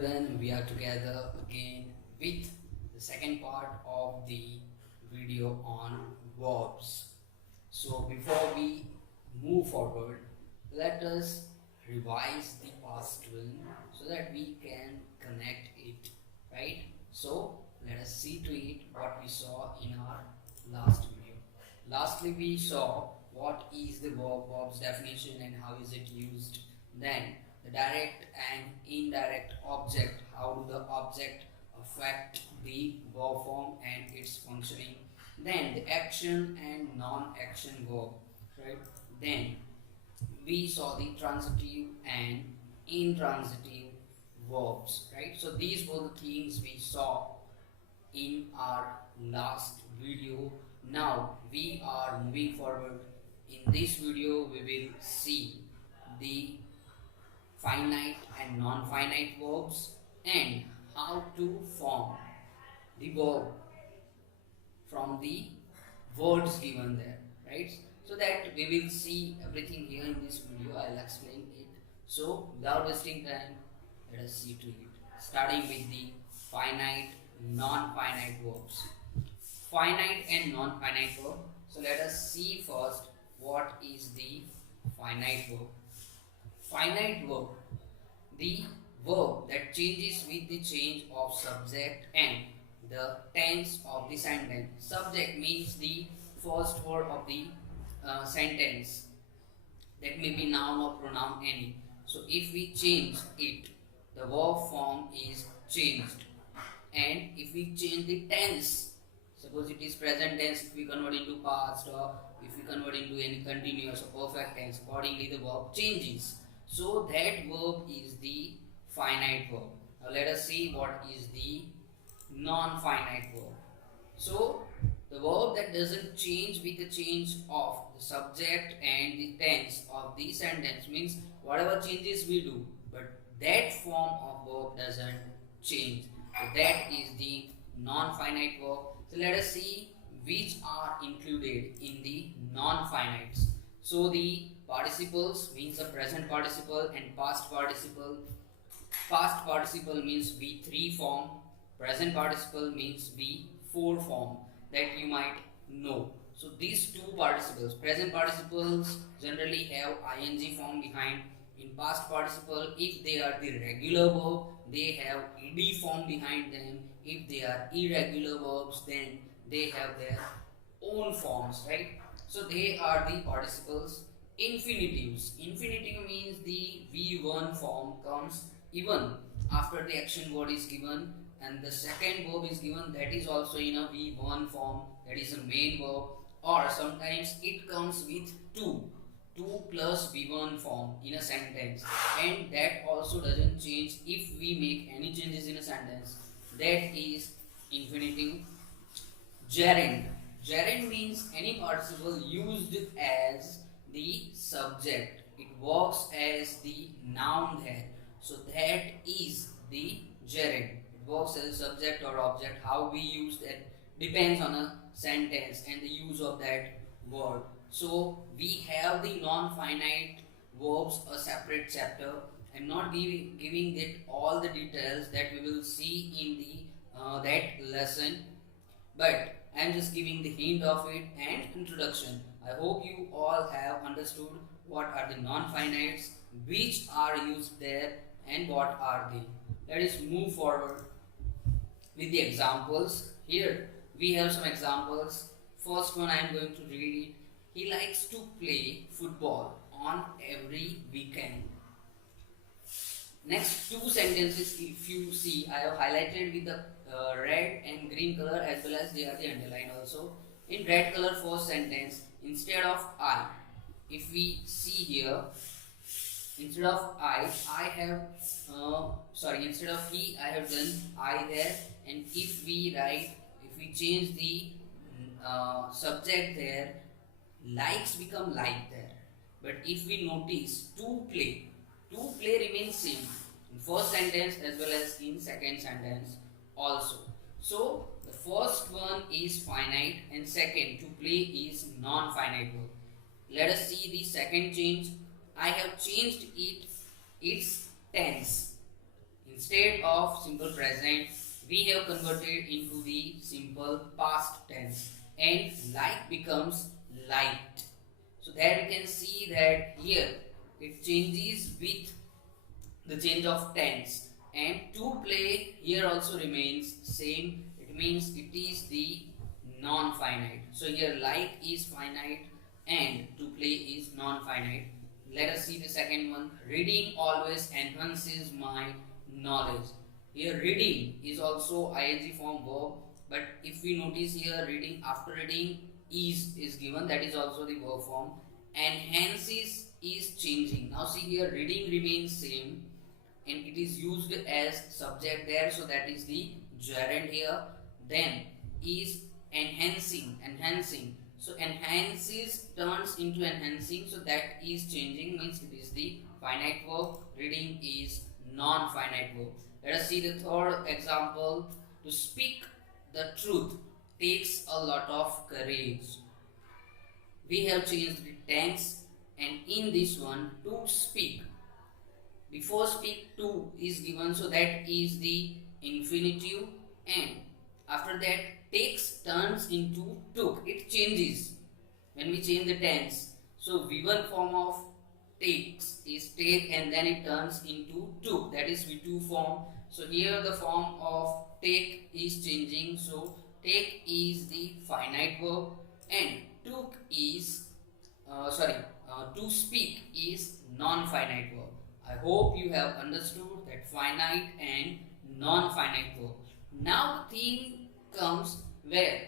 everyone, we are together again with the second part of the video on verbs. So before we move forward, let us revise the past one so that we can connect it, right? So let us see to it what we saw in our last video. Lastly, we saw what is the verb's definition and how is it used. Then the direct and indirect object, how do the object affect the verb form and its functioning. Then the action and non-action verb, right? Then we saw the transitive and intransitive verbs, right? So these were the things we saw in our last video. Now we are moving forward. In this video we will see the finite and non-finite verbs and how to form the verb from the words given there, right? So that we will see everything here in this video. I'll explain it. So without wasting time, let us see to it. Starting with the finite, non-finite verbs. Finite and non-finite verb. So let us see first what is the finite verb. Finite verb, the verb that changes with the change of subject and the tense of the sentence. Subject means the first word of the sentence. That may be noun or pronoun any. So if we change it, the verb form is changed. And if we change the tense, suppose it is present tense, if we convert into past or if we convert into any continuous or perfect tense, accordingly the verb changes. So that verb is the finite verb. Now let us see what is the non-finite verb. So the verb that doesn't change with the change of the subject and the tense of the sentence, means whatever changes we do, but that form of verb doesn't change. So that is the non-finite verb. So let us see which are included in the non-finites. So the participles means the present participle and past participle. Past participle means V3 form. Present participle means V4 form, that you might know. So these two participles, present participles generally have ing form behind. In past participle, if they are the regular verb, they have ed form behind them. If they are irregular verbs, then they have their own forms, right? So they are the participles. Infinitives. Infinitive means the V1 form comes even after the action word is given and the second verb is given, that is also in a V1 form, that is a main verb, or sometimes it comes with 2 plus V1 form in a sentence, and that also doesn't change if we make any changes in a sentence. That is infinitive. Gerund. Gerund means any participle used as the subject. It works as the noun there. So that is the gerund. It works as a subject or object. How we use that depends on a sentence and the use of that word. So we have the non-finite verbs, a separate chapter. I'm not giving it all the details that we will see in the that lesson, but I am just giving the hint of it and introduction. I hope you all have understood what are the non-finites, which are used there, and what are they. Let us move forward with the examples. Here we have some examples. First one I am going to read it. He likes to play football on every weekend. Next two sentences, if you see, I have highlighted with the red and green color, as well as they are the underline also. In red color, first sentence, instead of I, if we see here, instead of I have instead of he, I have done I there, and if we change the subject there, likes become like there. But if we notice to play remains same in first sentence as well as in second sentence also. So the first one is finite and second, to play, is non-finite verb. Let us see the second change. I have changed its tense. In Instead of simple present, we have converted into the simple past tense, and like becomes liked. So there you can see that here it changes with the change of tense, and to play here also remains same. It means it is the non-finite. So here like is finite and to play is non-finite. Let us see the second one. Reading always enhances my knowledge. Here reading is also ing form verb, but if we notice here reading, after reading is given, that is also the verb form. Enhances is changing. Now see here reading remains same and it is used as subject there, so that is the gerund here. Then is enhancing, so enhances turns into enhancing, so that is changing, means it is the finite verb. Reading is non-finite verb. Let us see the third example. To speak the truth takes a lot of courage. We have changed the tense, and in this one to speak, before speak to is given, so that is the infinitive, and after that takes turns into took. It changes when we change the tense. So V1 form of takes is take and then it turns into took, that is V2 form. So here the form of take is changing, so take is the finite verb and took is to speak is non-finite verb. I hope you have understood that finite and non-finite verb. Now the thing comes where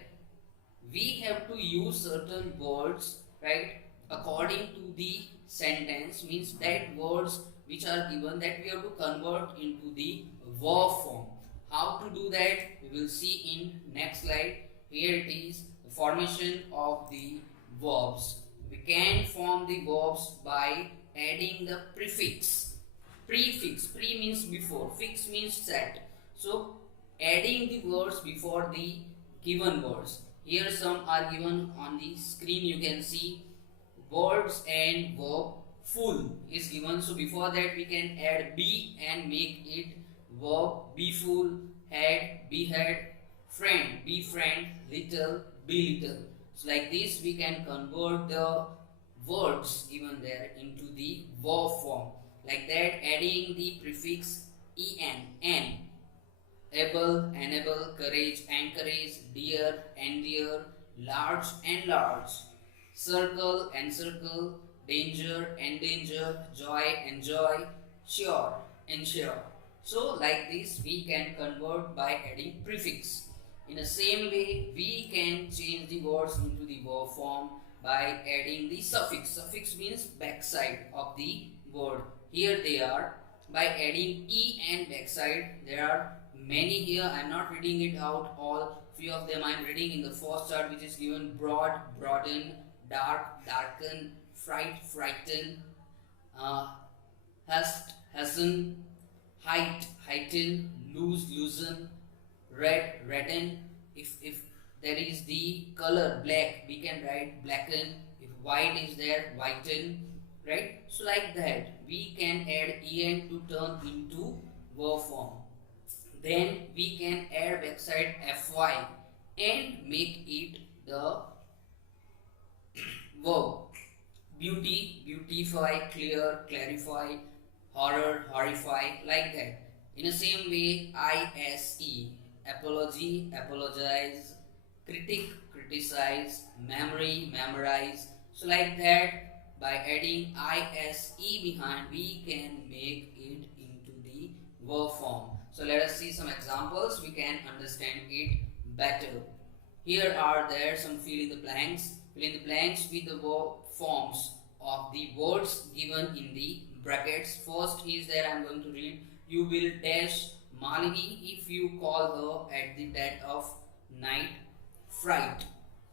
we have to use certain words, right, according to the sentence, means that words which are given, that we have to convert into the verb form. How to do that we will see in next slide. Here it is, the formation of the verbs. We can form the verbs by adding the prefix. Prefix, pre means before, fix means set. So adding the words before the given words. Here some are given on the screen, you can see words and verb. Full is given, so before that we can add be and make it verb. Be full, had, be had, friend, be friend, little, be little. So like this we can convert the words given there into the verb form. Like that, adding the prefix en, able, enable, courage, encourage, dear, endear, large and large, circle, encircle, danger, endanger, joy, enjoy, sure, ensure. So like this we can convert by adding prefix. In the same way we can change the words into the verb form by adding the suffix. Suffix means backside of the word. Here they are. By adding e and backside, there are many here. I am not reading it out all. Few of them I am reading in the first chart, which is given broad, broaden, dark, darken, fright, frighten, hasten, height, heighten, lose, loosen, red, redden. If there is the color black, we can write blacken. If white is there, whiten, right? So like that we can add en to turn into verb form. Then we can add backside fy and make it the verb. Beauty, beautify, clear, clarify, horror, horrify, like that. In the same way, ise, apology, apologize, critic, criticize, memory, memorize. So like that, by adding ise behind, we can make it into the verb form. So let us see some examples, we can understand it better. Here are there some fill in the blanks. Fill in the blanks with the verb forms of the words given in the brackets. First is there, I am going to read. You will dash Malini if you call her at the dead of night. Fright.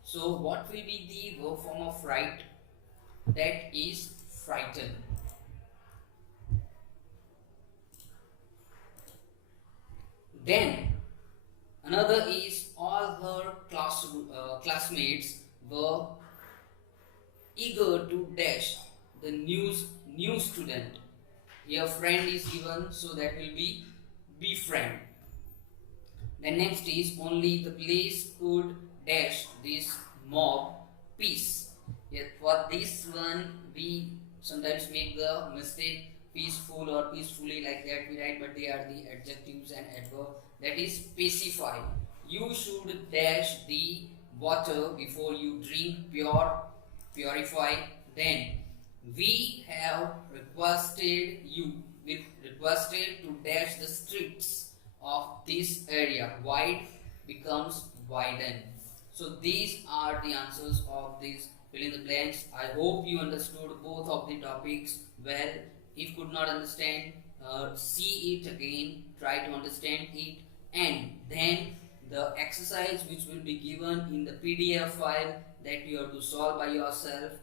So what will be the verb form of fright? That is frighten. Then another is all her classmates were eager to dash the new student. Here friend is given, so that will be befriend. The next is only the place could dash this mob peace. Yet for this one we sometimes make the mistake peaceful or peacefully like that we write, but they are the adjectives and adverb. That is specify. You should dash the water before you drink purify. Then we have requested you with requested to dash the streets of this area. Wide becomes widen. So these are the answers of these fill in the blanks. I hope you understood both of the topics well. If could not understand, see it again, try to understand it, and then the exercise which will be given in the PDF file that you have to solve by yourself.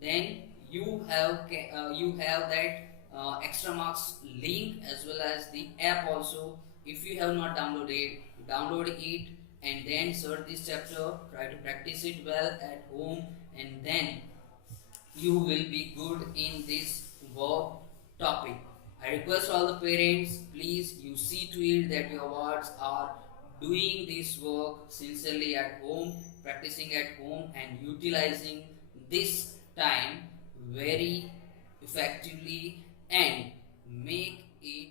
Then you have that extra marks link as well as the app also. If you have not downloaded, download it and then search this chapter, try to practice it well at home, and then you will be good in this verb topic. I request all the parents, please you see to it that your wards are doing this work sincerely at home, practicing at home and utilizing this time very effectively, and make it